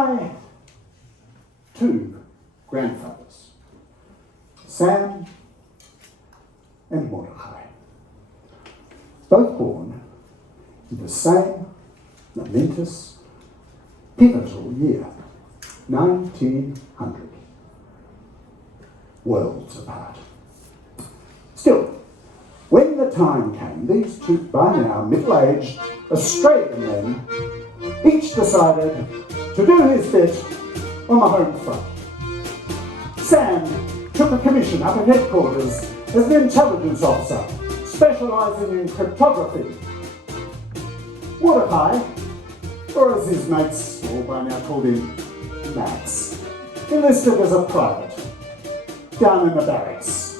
my two grandfathers, Sam and Mordechai, both born in the same momentous, pivotal year, 1900, worlds apart. Still, when the time came, these two, by now middle-aged Australian men, each decided to do his bit on the home front. Sam took a commission up at headquarters as an intelligence officer, specialising in cryptography. Mordechai, or as his mates all by now called him, Max, enlisted as a private, down in the barracks,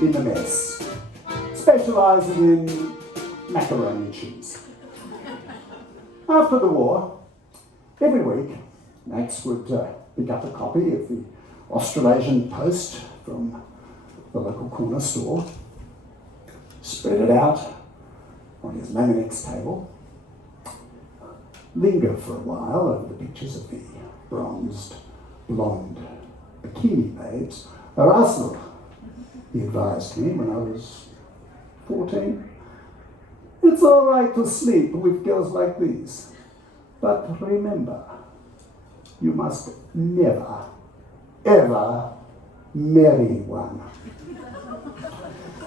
in the mess, specialising in macaroni and cheese. After the war, every week, Max would pick up a copy of the Australasian Post from the local corner store, spread it out on his Laminex table, linger for a while over the pictures of the bronzed, blonde bikini babes. Russell, he advised me when I was 14. It's all right to sleep with girls like these, but remember, you must never, ever marry one.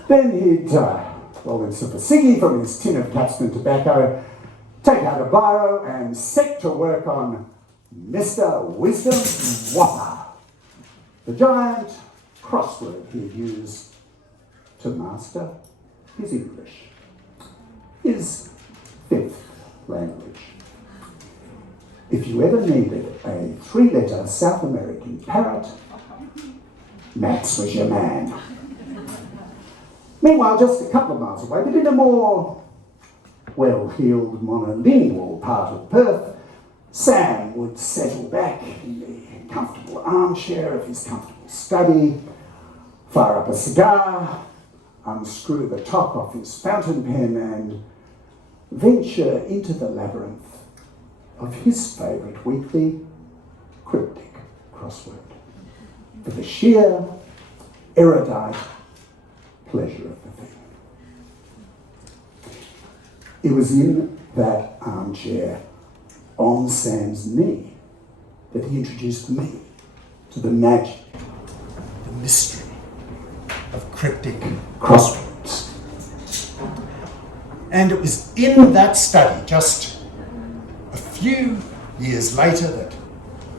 Then he'd roll himself a ciggy from his tin of Capstan tobacco, take out a biro and set to work on Mr. Wisdom Whopper, the giant crossword he'd use to master his English, his fifth language. If you ever needed a three-letter South American parrot, Max was your man. Meanwhile, just a couple of miles away, but in a more well-heeled monolingual part of Perth, Sam would settle back in the comfortable armchair of his comfortable study, fire up a cigar, unscrew the top off his fountain pen and venture into the labyrinth of his favourite weekly cryptic crossword for the sheer erudite pleasure of the thing. It was in that armchair on Sam's knee that he introduced me to the magic, the mystery of cryptic crosswords. And it was in that study, just a few years later, that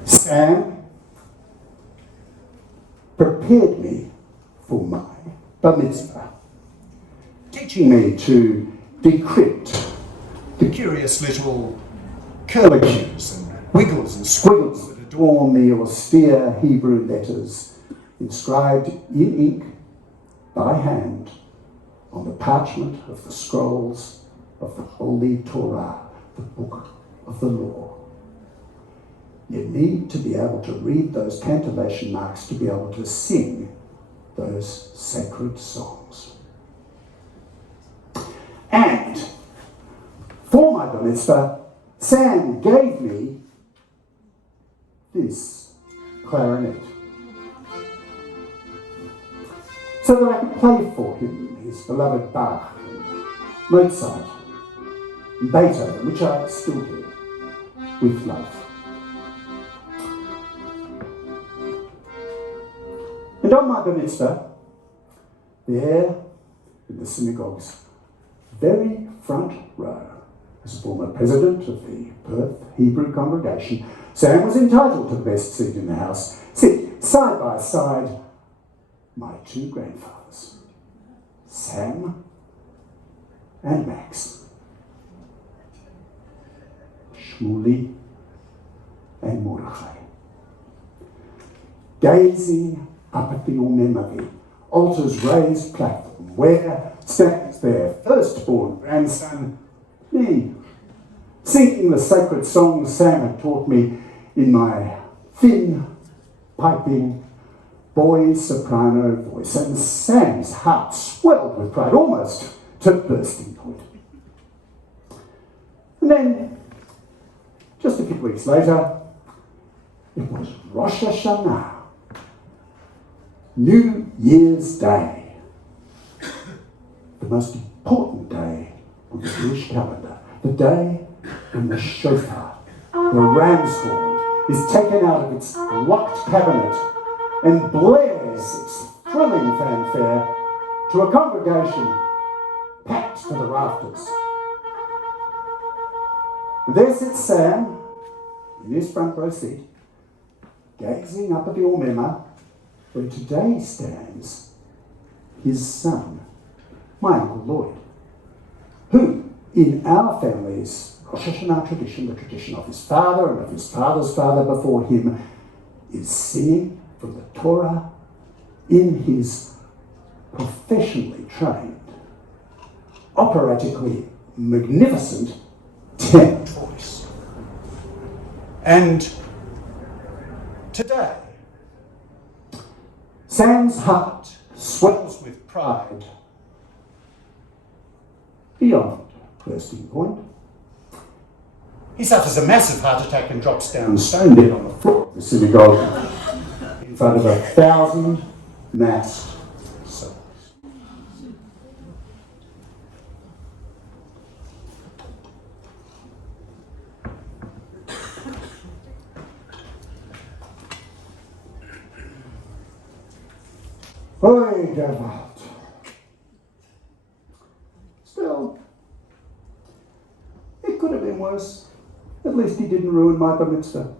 Sam prepared me for my bar mitzvah, teaching me to decrypt the curious little curlicues and wiggles and squiggles that adorn the austere Hebrew letters inscribed in ink by hand on the parchment of the scrolls of the Holy Torah, the book of the law. You need to be able to read those cantillation marks to be able to sing those sacred songs. And for my bar mitzvah, Sam gave me this clarinet so that I could play for him his beloved Bach, Mozart, and Beethoven, which I still do with love. And on my bar mitzvah, there in the synagogue's very front row, as former president of the Perth Hebrew congregation, Sam was entitled to the best seat in the house. Sit side by side my two grandfathers, Sam and Max, Shmuley and Mordechai, gazing up at the Umemavi, altar's raised platform, where stands their firstborn grandson, me, singing the sacred songs Sam had taught me in my thin, piping, boy's soprano voice, and Sam's heart swelled with pride, almost to bursting point. And then, just a few weeks later, It was Rosh Hashanah, New Year's Day, the most important day on the Jewish calendar, the day when the shofar, the ram's horn, is taken out of its locked cabinet and blares its thrilling fanfare to a congregation packed to the rafters. And there sits Sam in his front row seat, gazing up at the Ormema, where today stands his son, my Uncle Lloyd, who, in our family's Rosh Hashanah tradition, the tradition of his father and of his father's father before him, is singing from the Torah in his professionally trained, operatically magnificent tenor voice. And today, Sam's heart swells with pride beyond bursting point. He suffers a massive heart attack and drops down stone dead on the floor of the synagogue in front of 1,000 masked souls. Oi, Gavalt. Still, it could have been worse. At least he didn't ruin my bar mitzvah.